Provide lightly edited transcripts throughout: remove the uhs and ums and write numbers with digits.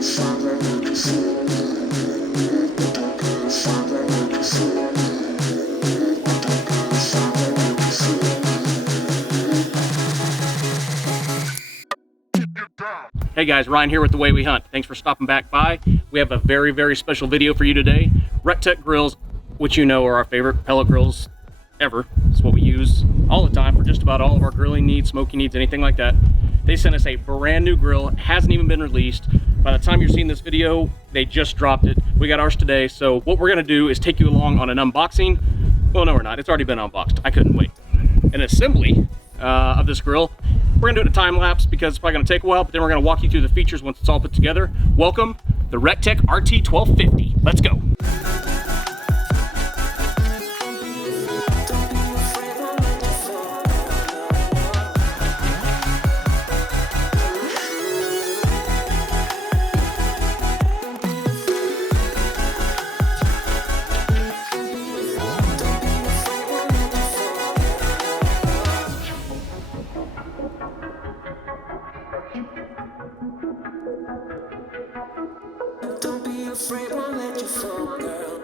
Hey guys, Ryan here with The Way We Hunt. Thanks for stopping back by. We have a very, very special video for you today. RecTeq grills, which you know are our favorite pellet grills ever. It's what we use all the time for just about all of our grilling needs, smoking needs, anything like that. They sent us a brand new grill. It hasn't even been released. By the time you're seeing this video, they just dropped it. We got ours today. So what we're gonna do is take you along on an unboxing. Well, no, we're not. It's already been unboxed. I couldn't wait. An assembly of this grill. We're gonna do it in a time lapse because it's probably gonna take a while, but then we're gonna walk you through the features once it's all put together. Welcome, the RecTeq RT-1250. Let's go. Don't be afraid, won't let you fall, girl.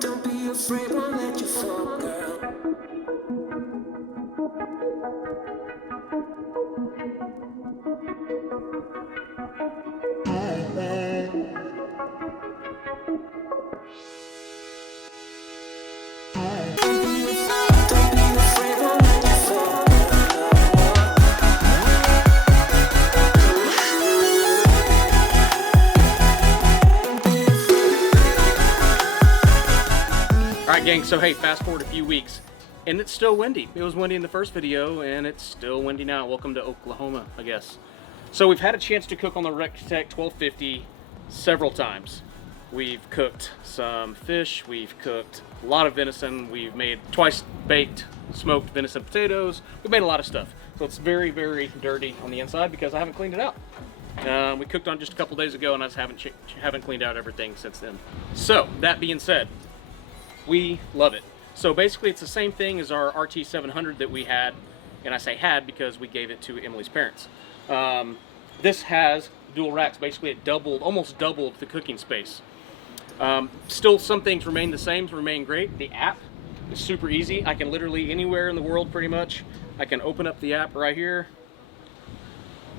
Don't be afraid, won't let you fall, girl. Alright gang, so hey, fast forward a few weeks, and it's still windy. It was windy in the first video, and it's still windy now. Welcome to Oklahoma, I guess. So we've had a chance to cook on the RecTeq 1250 several times. We've cooked some fish, we've cooked a lot of venison, we've made twice baked smoked venison potatoes. We've made a lot of stuff. So it's very, very dirty on the inside because I haven't cleaned it out. We cooked on just a couple days ago, and I just haven't cleaned out everything since then. So that being said, we love it. So basically it's the same thing as our RT-700 that we had, and I say had because we gave it to Emily's parents. This has dual racks. Basically it almost doubled the cooking space. Still some things remain the same, remain great. The app is super easy. I can literally anywhere in the world pretty much, I can open up the app right here,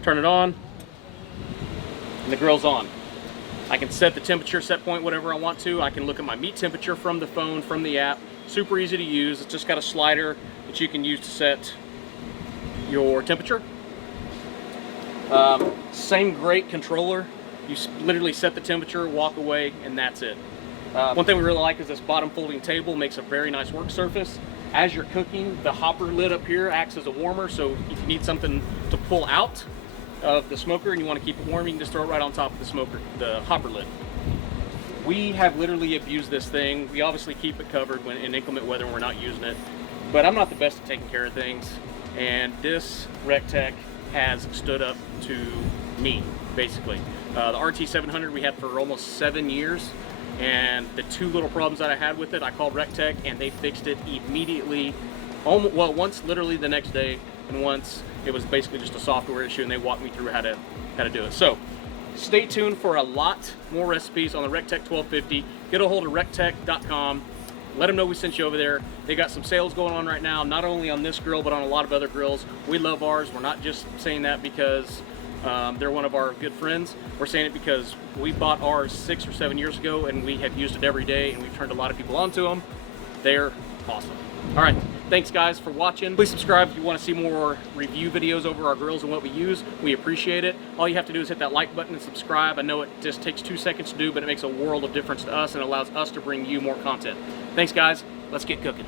turn it on, and the grill's on. I can set the temperature, set point, whatever I want to. I can look at my meat temperature from the phone, from the app. Super easy to use. It's just got a slider that you can use to set your temperature. Same great controller. You literally set the temperature, walk away, and that's it. One thing we really like is this bottom folding table. Makes a very nice work surface. As you're cooking, the hopper lid up here acts as a warmer, so if you need something to pull out of the smoker and you want to keep it warm, you can just throw it right on top of the smoker, the hopper lid. We have literally abused this thing. We obviously keep it covered when in inclement weather when we're not using it, but I'm not the best at taking care of things, and this RecTeq has stood up to me, basically. The RT-700 we had for almost 7 years, and the two little problems that I had with it, I called RecTeq and they fixed it immediately. Well, once literally the next day, and once it was basically just a software issue, and they walked me through how to do it. So stay tuned for a lot more recipes on the RecTeq 1250. Get a hold of recteq.com. Let them know we sent you over there. They got some sales going on right now, not only on this grill, but on a lot of other grills. We love ours. We're not just saying that because they're one of our good friends. We're saying it because we bought ours 6 or 7 years ago, and we have used it every day, and we've turned a lot of people onto them. They're awesome. All right, thanks guys for watching. Please subscribe if you want to see more review videos over our grills and what we use. We appreciate it. All you have to do is hit that like button and subscribe. I know it just takes 2 seconds to do, but it makes a world of difference to us and allows us to bring you more content. Thanks guys, let's get cooking.